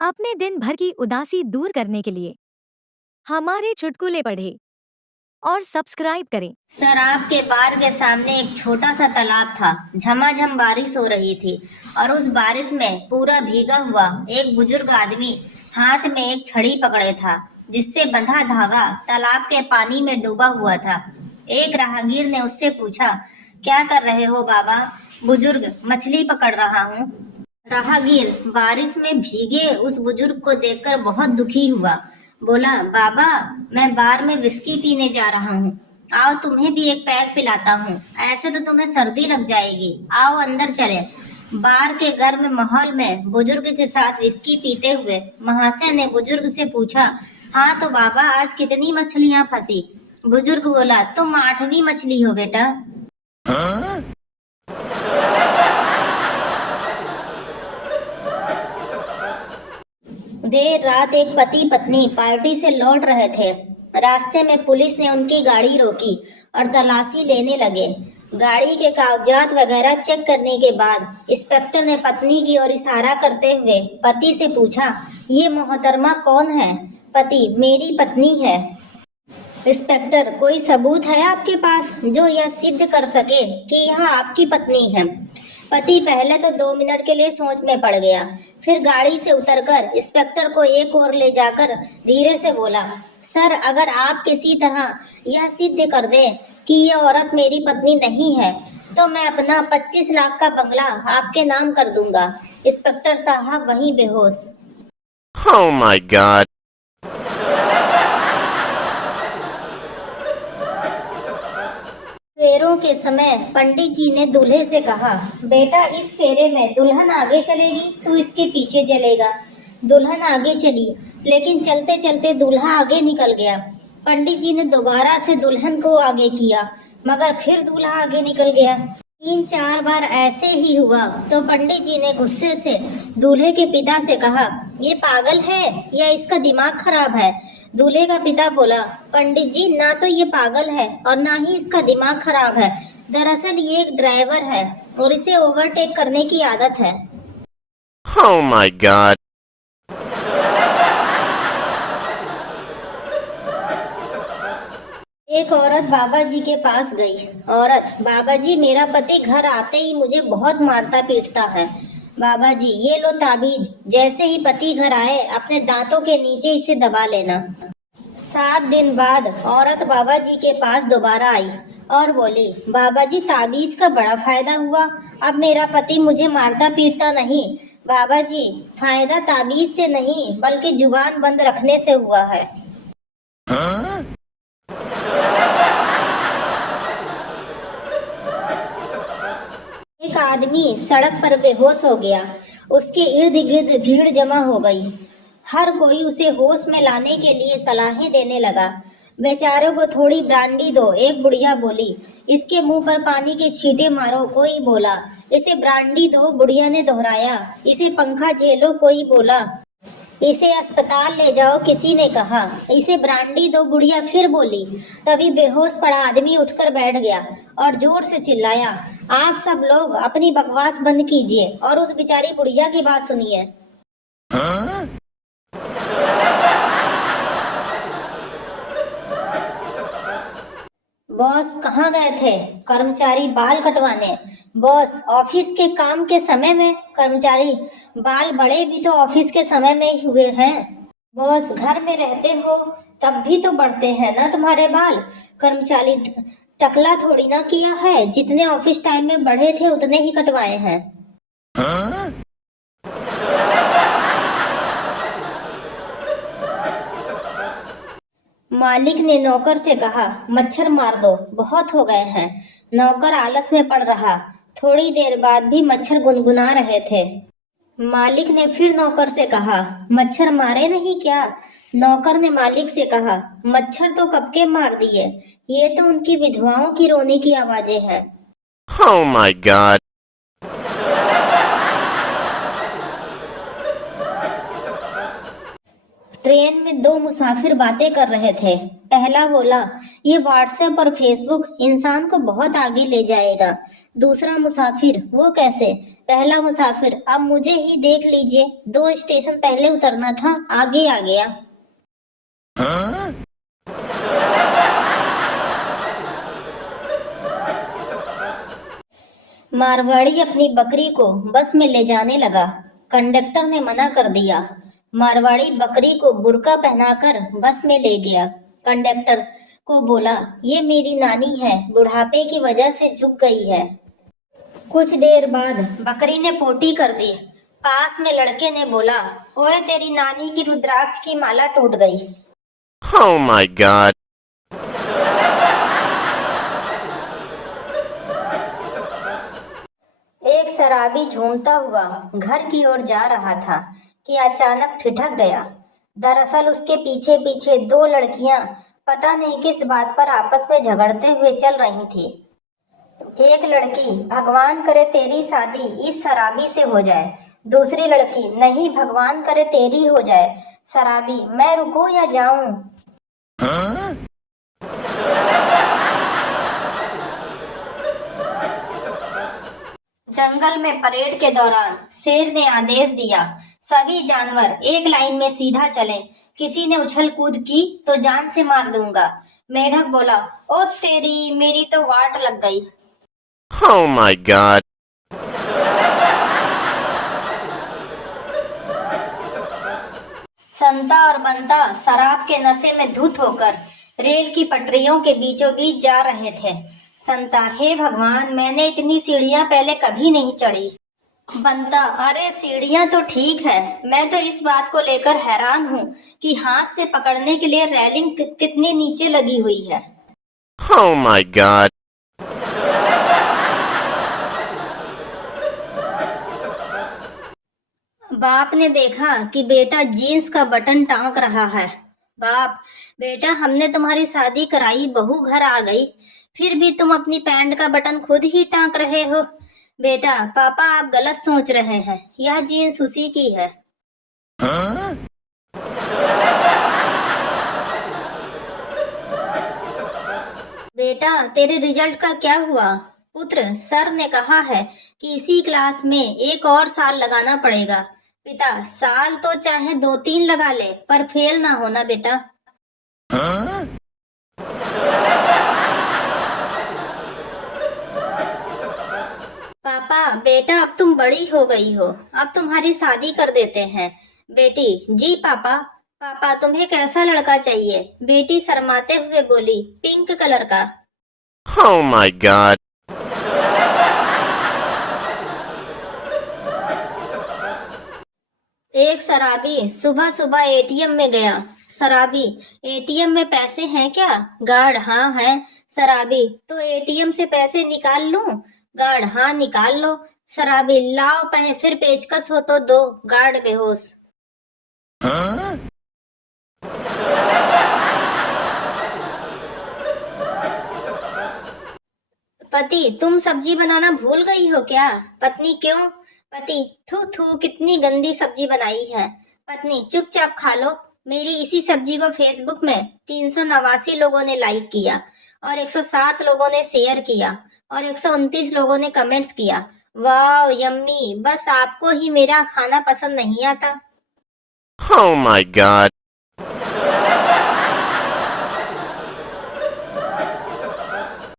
अपने दिन भर की उदासी दूर करने के लिए हमारे चुटकुले पढ़ें और सब्सक्राइब करें। सर, आपके बार के सामने एक छोटा सा तालाब था। झमाझम बारिश हो रही थी और उस बारिश में पूरा भीगा हुआ एक बुजुर्ग आदमी हाथ में एक छड़ी पकड़े था, जिससे बंधा धागा तालाब के पानी में डूबा हुआ था। एक राहगीर ने उससे पूछा, क्या कर रहे हो बाबा? बुजुर्ग, मछली पकड़ रहा हूँ। राहगीर बारिश में भीगे उस बुजुर्ग को देखकर बहुत दुखी हुआ। बोला, बाबा, मैं बार में विस्की पीने जा रहा हूँ। आओ, तुम्हें भी एक पैक पिलाता हूँ। ऐसे तो तुम्हें सर्दी लग जाएगी। आओ अंदर चले। बार के गर्म माहौल में बुजुर्ग के साथ विस्की पीते हुए महाशय ने बुजुर्ग से पूछा, हाँ तो बाबा, आज कितनी मछलियाँ फंसी? बुजुर्ग बोला, तुम 8वीं मछली हो बेटा। देर रात एक पति पत्नी पार्टी से लौट रहे थे। रास्ते में पुलिस ने उनकी गाड़ी रोकी और तलाशी लेने लगे। गाड़ी के कागजात वगैरह चेक करने के बाद इंस्पेक्टर ने पत्नी की ओर इशारा करते हुए पति से पूछा, ये मोहतरमा कौन है? पति, मेरी पत्नी है। इंस्पेक्टर, कोई सबूत है आपके पास जो यह सिद्ध कर सके कि यह आपकी पत्नी है? पति पहले तो 2 मिनट के लिए सोच में पड़ गया, फिर गाड़ी से उतरकर इंस्पेक्टर को एक ओर ले जाकर धीरे से बोला, सर, अगर आप किसी तरह यह सिद्ध कर दें कि यह औरत मेरी पत्नी नहीं है, तो मैं अपना 25 लाख का बंगला आपके नाम कर दूंगा। इंस्पेक्टर साहब वहीं बेहोश। Oh my God. फेरों के समय पंडित जी ने दूल्हे से कहा, बेटा, इस फेरे में दुल्हन आगे चलेगी, तू इसके पीछे चलेगा। दुल्हन आगे चली, लेकिन चलते चलते दूल्हा आगे निकल गया। पंडित जी ने दोबारा से दुल्हन को आगे किया, मगर फिर दूल्हा आगे निकल गया। 3-4 बार ऐसे ही हुआ तो पंडित जी ने गुस्से से दूल्हे के पिता से कहा, ये पागल है या इसका दिमाग खराब है? दूल्हे का पिता बोला, पंडित जी, ना तो ये पागल है और ना ही इसका दिमाग खराब है। दरअसल ये एक ड्राइवर है और इसे ओवरटेक करने की आदत है। Oh my God. एक औरत बाबा जी के पास गई। औरत, बाबा जी, मेरा पति घर आते ही मुझे बहुत मारता पीटता है। बाबा जी, ये लो ताबीज, जैसे ही पति घर आए अपने दांतों के नीचे इसे दबा लेना। 7 दिन बाद औरत बाबा जी के पास दोबारा आई और बोली, बाबा जी, ताबीज का बड़ा फायदा हुआ। अब मेरा पति मुझे मारता पीटता नहीं। बाबा जी, फायदा ताबीज से नहीं बल्कि जुबान बंद रखने से हुआ है। एक आदमी सड़क पर बेहोश हो गया। उसके इर्द गिर्द भीड़ जमा हो गई। हर कोई उसे होश में लाने के लिए सलाहें देने लगा। बेचारे को थोड़ी ब्रांडी दो, एक बुढ़िया बोली। इसके मुंह पर पानी के छींटे मारो, कोई बोला। इसे ब्रांडी दो, बुढ़िया ने दोहराया। इसे पंखा झेलो, कोई बोला। इसे अस्पताल ले जाओ, किसी ने कहा। इसे ब्रांडी दो, बुढ़िया फिर बोली। तभी बेहोश पड़ा आदमी उठकर बैठ गया और जोर से चिल्लाया, आप सब लोग अपनी बकवास बंद कीजिए और उस बेचारी बुढ़िया की बात सुनिए। बॉस, कहाँ गए थे? कर्मचारी, बाल कटवाने। बॉस, ऑफिस के काम के समय में। कर्मचारी, बाल बड़े भी तो ऑफिस के समय में ही हुए हैं। बॉस, घर में रहते हो तब भी तो बढ़ते हैं ना तुम्हारे बाल। कर्मचारी, टकला थोड़ी ना किया है, जितने ऑफिस टाइम में बढ़े थे उतने ही कटवाए हैं। मालिक ने नौकर से कहा, मच्छर मार दो, बहुत हो गए हैं। नौकर आलस में पड़ रहा। थोड़ी देर बाद भी मच्छर गुनगुना रहे थे। मालिक ने फिर नौकर से कहा, मच्छर मारे नहीं क्या? नौकर ने मालिक से कहा, मच्छर तो कब के मार दिए, ये तो उनकी विधवाओं की रोने की आवाजें हैं। Oh my God. ट्रेन में 2 मुसाफिर बातें कर रहे थे। पहला बोला, ये व्हाट्सएप और फेसबुक इंसान को बहुत आगे ले जाएगा। दूसरा मुसाफिर, वो कैसे? पहला मुसाफिर, अब मुझे ही देख लीजिए, 2 स्टेशन पहले उतरना था, आगे आ गया। मारवाड़ी अपनी बकरी को बस में ले जाने लगा। कंडक्टर ने मना कर दिया। मारवाड़ी बकरी को बुर्का पहनाकर बस में ले गया। कंडक्टर को बोला, ये मेरी नानी है, बुढ़ापे की वजह से झुक गई है। कुछ देर बाद बकरी ने पोटी कर दी। पास में लड़के ने बोला, ओए तेरी नानी की रुद्राक्ष की माला टूट गई। Oh my god. एक शराबी झूमता हुआ घर की ओर जा रहा था कि अचानक ठिठक गया। दरअसल उसके पीछे पीछे 2 लड़कियां पता नहीं किस बात पर आपस में झगड़ते हुए चल रही थी। एक लड़की, भगवान करे तेरी शादी इस शराबी से हो जाए। दूसरी लड़की, नहीं भगवान करे तेरी हो जाए। शराबी, मैं रुकूं या जाऊं? जंगल में परेड के दौरान शेर ने आदेश दिया, सभी जानवर एक लाइन में सीधा चलें। किसी ने उछल कूद की तो जान से मार दूंगा। मेढक बोला, ओ तेरी, मेरी तो वाट लग गई। Oh my god. संता और बंता शराब के नशे में धुत होकर रेल की पटरियों के बीचों बीच जा रहे थे। संता, हे भगवान, मैंने इतनी सीढ़ियां पहले कभी नहीं चढ़ी। बंता, अरे सीढ़ियां तो ठीक है, मैं तो इस बात को लेकर हैरान हूँ कि हाथ से पकड़ने के लिए रेलिंग कितनी नीचे लगी हुई है। Oh my god. बाप ने देखा कि बेटा जीन्स का बटन टांक रहा है। बाप, बेटा हमने तुम्हारी शादी कराई, बहू घर आ गई, फिर भी तुम अपनी पैंट का बटन खुद ही टांक रहे हो। बेटा, पापा आप गलत सोच रहे हैं, यह जीन्स उसी की है। बेटा, तेरे रिजल्ट का क्या हुआ? पुत्र, सर ने कहा है कि इसी क्लास में एक और साल लगाना पड़ेगा। पिता, साल तो चाहे 2-3 लगा ले, पर फेल ना होना बेटा। पापा, बेटा अब तुम बड़ी हो गई हो, अब तुम्हारी शादी कर देते हैं। बेटी, जी पापा। पापा, तुम्हें कैसा लड़का चाहिए? बेटी शर्माते हुए बोली, पिंक कलर का। Oh my god. एक शराबी सुबह सुबह एटीएम में गया। शराबी, एटीएम में पैसे हैं क्या? गार्ड, हाँ है। शराबी, तो एटीएम से पैसे निकाल लूं? गार्ड, हाँ निकाल लो। शराबी, लाओ फिर पेचकस हो तो दो। गार्ड बेहोश। पति, तुम सब्जी बनाना भूल गई हो क्या? पत्नी, क्यों? पति, थू थू कितनी गंदी सब्जी बनाई है। पत्नी, चुपचाप खा लो। मेरी इसी सब्जी को फेसबुक में 389 लोगों ने लाइक किया और 107 लोगों ने शेयर किया और 129 लोगों ने कमेंट्स किया। वाह यम्मी, बस आपको ही मेरा खाना पसंद नहीं आता। Oh my god.